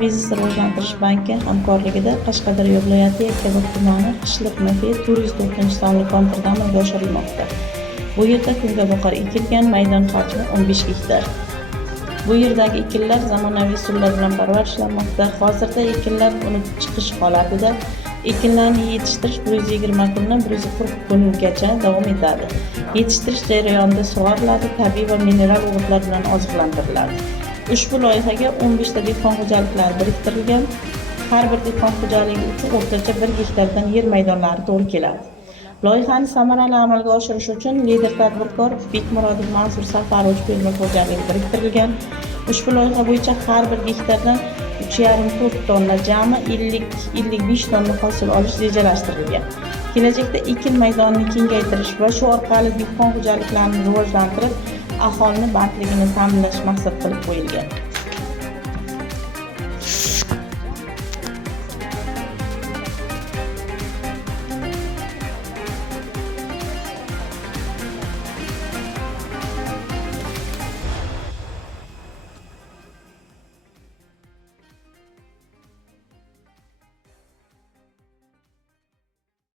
Biznes rivojlantirish banki hamkorligida Qashqadaryo viloyati Yakkabog‘ tumani Qishliq MFI Turist 4 sonli konturda amalga oshirilmoqda. Bu yerda kungaboqar ekilgan maydon hajmi 15 gektar. Bu yerdagi ekinlar zamonaviy usullar bilan parvarishlanmoqda. Hozirda ekinlar unib chiqish holatida. Ekinlarni yetishtirish 120 kundan 140 kungacha davom etadi. Yetishtirish jarayonida sug'oriladi, tabiiy va mineral o'g'itlar bilan oziqlantiriladi. Ushbu loyihaga 15 ta dehqon xo'jaliklari biriktirilgan. Har bir dehqon xo'jaligi uchun o'rtacha 1 gektardan yer maydonlari to'g'ri keladi. Loyihani samarali amalga oshirish uchun lider tadbirkor Bekmurodov Mansur Safarovich fermer xo'jaligi biriktirilgan. Ushbu loyiha bo'yicha har bir gektardan 3,5-4 tonna, jami 50-55 tonna hosil olish rejalashtirilgan. Kelajakda ekin maydonini kengaytirish va shu orqali dehqon xo'jaliklarini rivojlantirib, aholini bandligini ta'minlash maqsad qilib qo'yilgan.